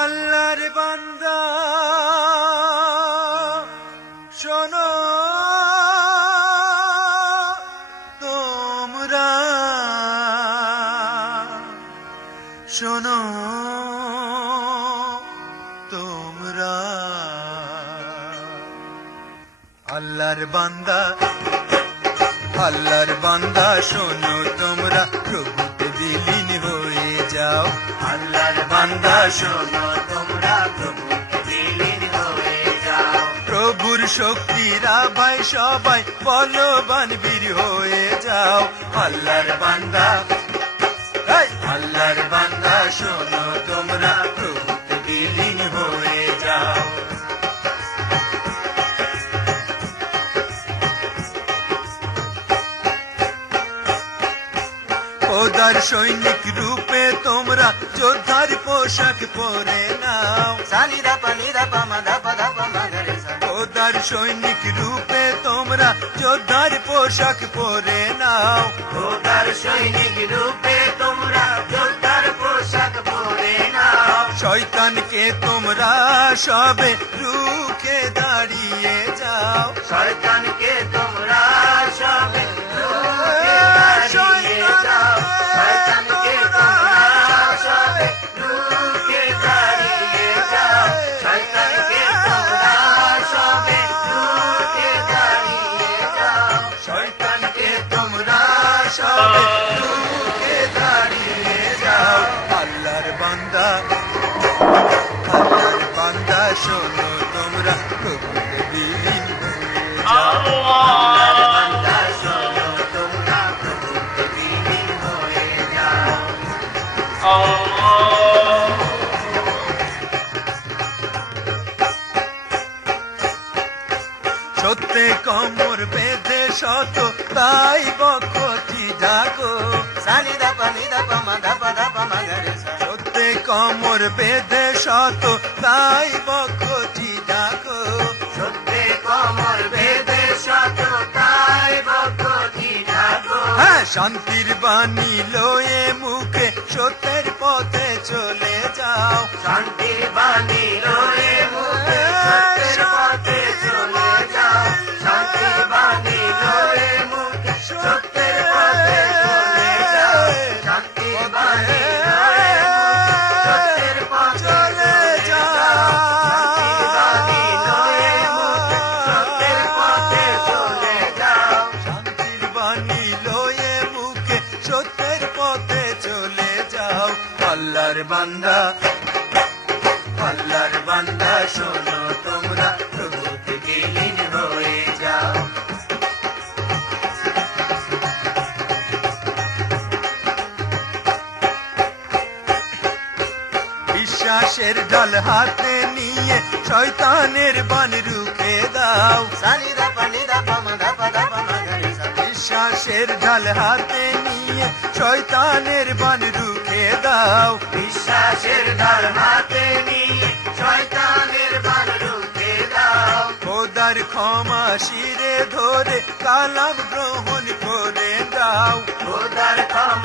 আল্লাহর বান্দা শোনো তোমরা, শোনো তোমরা। আল্লাহর বান্দা, আল্লাহর বান্দা শোনো তোমরা, প্রভুতে বিলীন হয়ে যাও। আল্লাহর বান্দা শোনো তোমরা, প্রভুতে বিলীন হয়ে যাও। প্রভুর শক্তিরা ভাই সবাই বলবান বীর হয়ে যাও। আল্লাহর বান্দা, আল্লাহর বান্দা শোনো তোমরা, প্রভুতে বিলীন হয়ে যাও। খোদার সৈনিক রূপে তোমরা যোদ্ধার পোশাক পরে নাও। সানিদা পানিদা পামাদা পাদা পামাগারে সা। খোদার সৈনিক রূপে তোমরা যোদ্ধার পোশাক পরে নাও। খোদার সৈনিক রূপে তোমরা যোদ্ধার পোশাক পরে নাও। শয়তানকে তোমরা সবে রুখে দাঁড়িয়ে যাও। শয়তানকে তোমরা সবে রুখে দাঁড়িয়ে যাও। শয়তানকে তোমরা সবে রুখে দাঁড়িয়ে যাও। শয়তানকে তোমরা সবে রুখে দাঁড়িয়ে যাও। শয়তানকে তোমরা সবে রুখে দাঁড়িয়ে যাও। আল্লাহর বান্দা, আল্লাহর বান্দা শোনো তোমরা, প্রভুতে বিলীন হয়ে যাও। আল্লাহর বান্দা শোনো তোমরা, প্রভুতে বিলীন হয়ে যাও। সত্যে কমর বেঁধে শত তাই বকটি ডাকো। সানিদা পানিদা পামাদা পাদা পামাগারে সা। সত্যে কমর বেঁধে শত তাই বকটি ডাকো। সত্যে কমর বেঁধে শত তাই বকটি ডাকো। হ্যাঁ, শান্তির বাণী লয়ে মুখে সত্যের পথে চলে যাও। শান্তির বাণী লয়ে মুখে সত্যের পথে চলে যাও। শান্তির বাণী লয়ে মুখে সত্যের পথে চলে যাও। শান্তির বাণী লয়ে মুখে সত্যের পথে চলে যাও। শান্তির বাণী লয়ে মুখে সত্যের পথে চলে যাও। শান্তির বাণী লয়ে মুখে সত্যের পথে চলে যাও। আল্লাহর বান্দা, আল্লাহর বান্দা শোনো তোমরা, প্রভুতে বিলীন হয়ে যাও। বিশ্বাসের ঢাল হাতে নিয়ে শয়তানের বান রুখে দাও। সানিদা পানিদা পামাদা পাদা পামাগারে সা। বিশ্বাসের ঢাল হাতে নিয়ে শয়তানের বান রুখে দাও। বিশ্বাসের ঢাল হাতে নিয়ে শয়তানের বান রুখে দাও। খোদার ক্ষমা শিরে ধরে কালাম গ্রহণ করে দাও। খোদার ক্ষমা